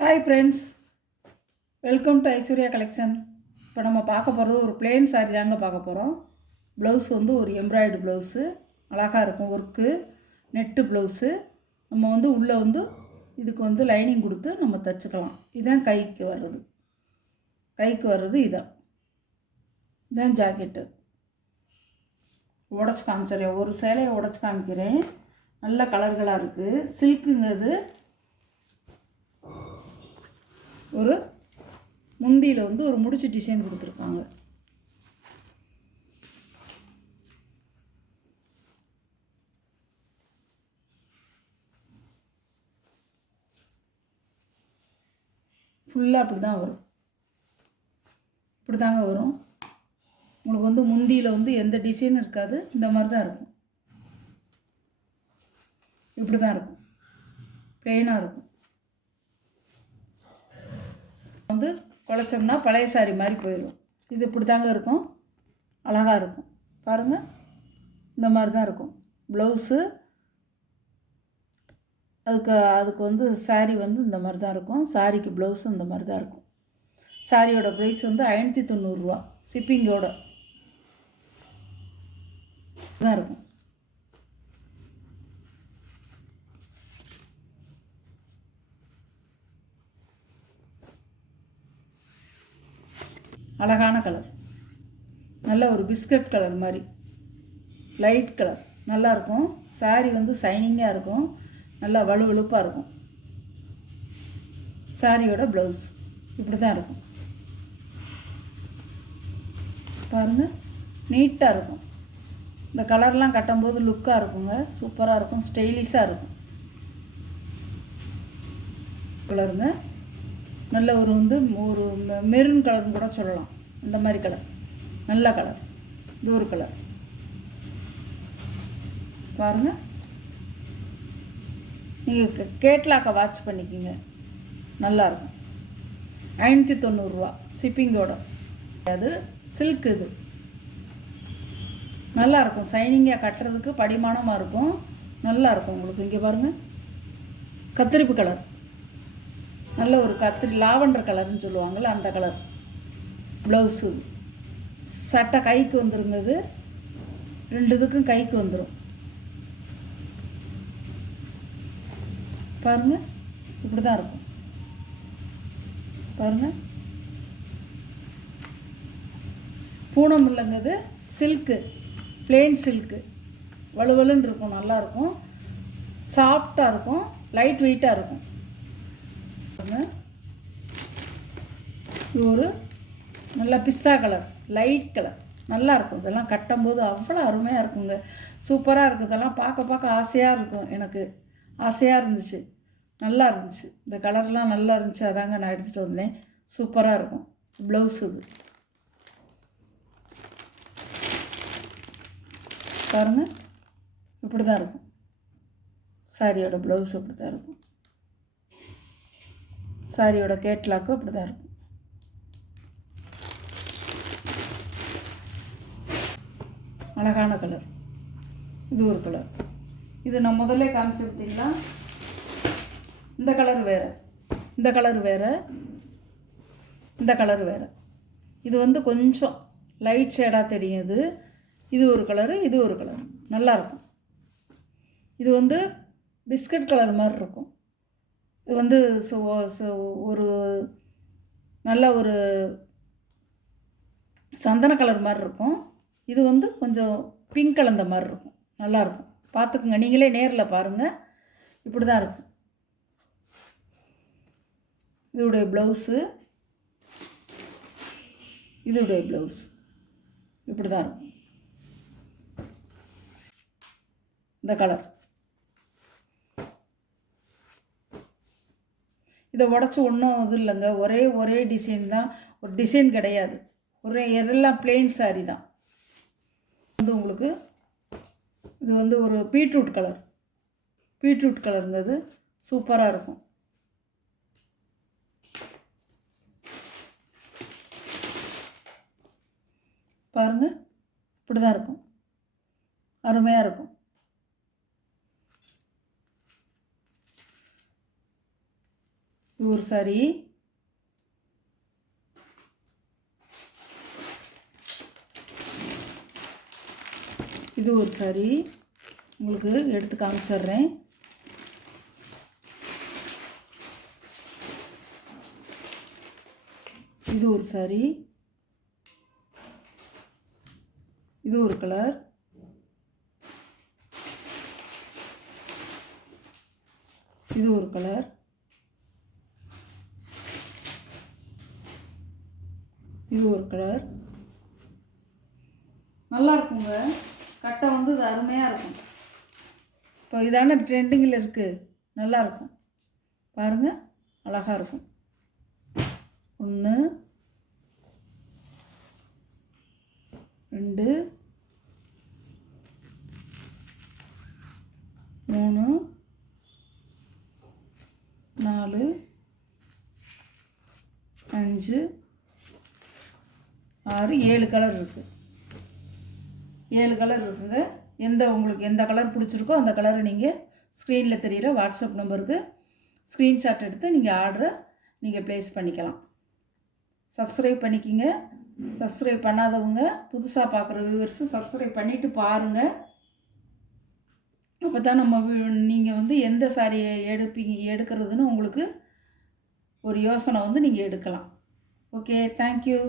Hi friends, welcome to Aishwarya collection. இப்போ நம்ம பார்க்க போகிறது ஒரு பிளெயின் சாரீ தாங்க பார்க்க போகிறோம். ப்ளவுஸ் வந்து ஒரு எம்ப்ராய்டு ப்ளவுஸு, அழகாக இருக்கும் ஒர்க்கு, நெட்டு ப்ளவுஸு. நம்ம வந்து உள்ளே வந்து இதுக்கு வந்து லைனிங் கொடுத்து நம்ம தைச்சிக்கலாம். இதுதான் கைக்கு வர்றது இதுதான் ஜாக்கெட்டு. உடச்சி காமிச்சிடுறேன், ஒரு சேலையை உடச்சி காமிக்கிறேன். நல்ல கலர்களாக இருக்குது. சில்க்குங்கிறது ஒரு முந்தியில் வந்து ஒரு முடிச்சு டிசைன் கொடுத்துருக்காங்க. ஃபுல்லாக அப்படி தான் வரும், இப்படி தாங்க வரும். உங்களுக்கு வந்து முந்தியில் வந்து எந்த டிசைனும் இருக்காது, இந்த மாதிரி தான் இருக்கும். இப்படி தான் இருக்கும், பிளெயினாக இருக்கும். வந்து குழைச்சோம்னா பழைய சாரி மாதிரி போயிடும். இது இப்படி தாங்க இருக்கும், அழகாக இருக்கும். பாருங்கள், இந்த மாதிரி தான் இருக்கும் ப்ளவுஸு. அதுக்கு வந்து சாரீ வந்து இந்த மாதிரி தான் இருக்கும். சாரிக்கு ப்ளவுஸும் இந்த மாதிரி தான் இருக்கும். சாரியோட ப்ரைஸ் வந்து 590 ஷிப்பிங்கோட தான் இருக்கும். அழகான கலர், நல்ல ஒரு பிஸ்கட் கலர் மாதிரி, லைட் கலர், நல்லாயிருக்கும். சாரீ வந்து ஷைனிங்காக இருக்கும், நல்லா வலுவழுப்பாக இருக்கும். சாரியோட ப்ளவுஸ் இப்படி தான் இருக்கும். பாருங்கள், நீட்டாக இருக்கும். இந்த கலர்லாம் கட்டும்போது லுக்காக இருக்குங்க, சூப்பராக இருக்கும், ஸ்டைலிஷாக இருக்கும். கலருங்க நல்ல ஒரு வந்து ஒரு மெரூன் கலர்னு கூட சொல்லலாம். இந்த மாதிரி கலர், நல்ல கலர். இது ஒரு கலர் பாருங்கள். நீங்கள் கேட்லாக்கை வாட்ச் பண்ணிக்கிங்க, நல்லாயிருக்கும். 590 ஷிப்பிங்கோட. அது சில்க், இது நல்லாயிருக்கும். ஷைனிங்காக கட்டுறதுக்கு படிமானமாக இருக்கும், நல்லாயிருக்கும் உங்களுக்கு. இங்கே பாருங்கள், கத்திரிப்பு கலர், நல்ல ஒரு லாவெண்டர் கலர்னு சொல்லுவாங்கள்ல, அந்த கலர் ப்ளவுஸு. சட்டை கைக்கு வந்துருங்க, இது ரெண்டு இதுக்கும் கைக்கு வந்துடும். பாருங்கள், இப்படி தான் இருக்கும். பாருங்கள், பூனம் இல்லைங்க, சில்க்கு, பிளெயின் சில்க்கு, வலுவலுன்னு இருக்கும், நல்லாயிருக்கும், சாஃப்டாக இருக்கும், லைட் வெயிட்டாக இருக்கும். இது ஒரு நல்ல பிஸ்தா கலர், லைட் கலர், நல்லாயிருக்கும். இதெல்லாம் கட்டும்போது அவ்வளோ அருமையாக இருக்குங்க, சூப்பராக இருக்குது. இதெல்லாம் பார்க்க ஆசையாக இருக்கும். எனக்கு ஆசையாக இருந்துச்சு, நல்லா இருந்துச்சு. இந்த கலர்லாம் நல்லா இருந்துச்சு, அதாங்க நான் எடுத்துகிட்டு வந்தேன். சூப்பராக இருக்கும். ப்ளவுஸ் இது பாருங்கள், இப்படி தான் இருக்கும். சாரியோட ப்ளவுஸ் இப்படி தான் இருக்கும். சாரியோட கேட்லாக்கும் இப்படி தான் இருக்கும். அழகான கலர், இது ஒரு கலர். இது நான் முதல்ல காமிச்சு விட்டீங்களா? இந்த கலர் வேறு, இந்த கலர் வேறு, இந்த கலர் வேறு. இது வந்து கொஞ்சம் லைட் ஷேடாக தெரியுது. இது ஒரு கலரு, இது ஒரு கலர், நல்லாயிருக்கும். இது வந்து பிஸ்கட் கலர் மாதிரி இருக்கும். இது வந்து ஒரு நல்ல ஒரு சந்தன கலர் மாதிரி இருக்கும். இது வந்து கொஞ்சம் பிங்க் கலந்த மாதிரி இருக்கும், நல்லாயிருக்கும். பார்த்துக்குங்க, நீங்களே நேரில் பாருங்கள், இப்படி தான் இருக்கும். இதோடைய ப்ளவுஸு, இதோடைய ப்ளவுஸ் இப்படி தான் இருக்கும். இந்த கலர், இதை உடச்சி ஒன்றும் இது இல்லைங்க, ஒரே டிசைன் தான், ஒரு டிசைன் கிடையாது. எதெல்லாம் பிளெயின் சாரீ தான். வந்து உங்களுக்கு இது வந்து ஒரு பீட்ரூட் கலருங்க, இது சூப்பராக இருக்கும். பாருங்கள், இப்படி தான் இருக்கும், அருமையாக இருக்கும். இது ஒரு சாரி. இது ஒரு சாரி. உங்களுக்கு எடுத்து காமிச்சிடுறேன். இது ஒரு சாரி. இது ஒரு கலர். இது ஒரு கலர். இது ஒரு கலர். நல்லா இருக்குங்க. கட்டை வந்து இது அருமையாக இருக்கும். இப்போ இதான ட்ரெண்டிங்கில் இருக்குது. நல்லாயிருக்கும் பாருங்கள், அழகாக இருக்கும். 1 2 3 4 5 6 7 கலர் இருக்குது. 7 கலர் இருக்குங்க. உங்களுக்கு எந்த கலர் பிடிச்சிருக்கோ அந்த கலரை நீங்கள் ஸ்க்ரீனில் தெரிகிற வாட்ஸ்அப் நம்பருக்கு ஸ்க்ரீன்ஷாட் எடுத்து நீங்கள் ஆர்டரை நீங்கள் ப்ளேஸ் பண்ணிக்கலாம். சப்ஸ்கிரைப் பண்ணிக்கிங்க. சப்ஸ்கிரைப் பண்ணாதவங்க, புதுசாக பார்க்குற வியூவர்ஸு சப்ஸ்கிரைப் பண்ணிவிட்டு பாருங்கள். அப்போ தான் நீங்கள் வந்து எந்த சாரியை எடுக்கிறதுன்னு உங்களுக்கு ஒரு யோசனை வந்து நீங்கள் எடுக்கலாம். Okay, thank you.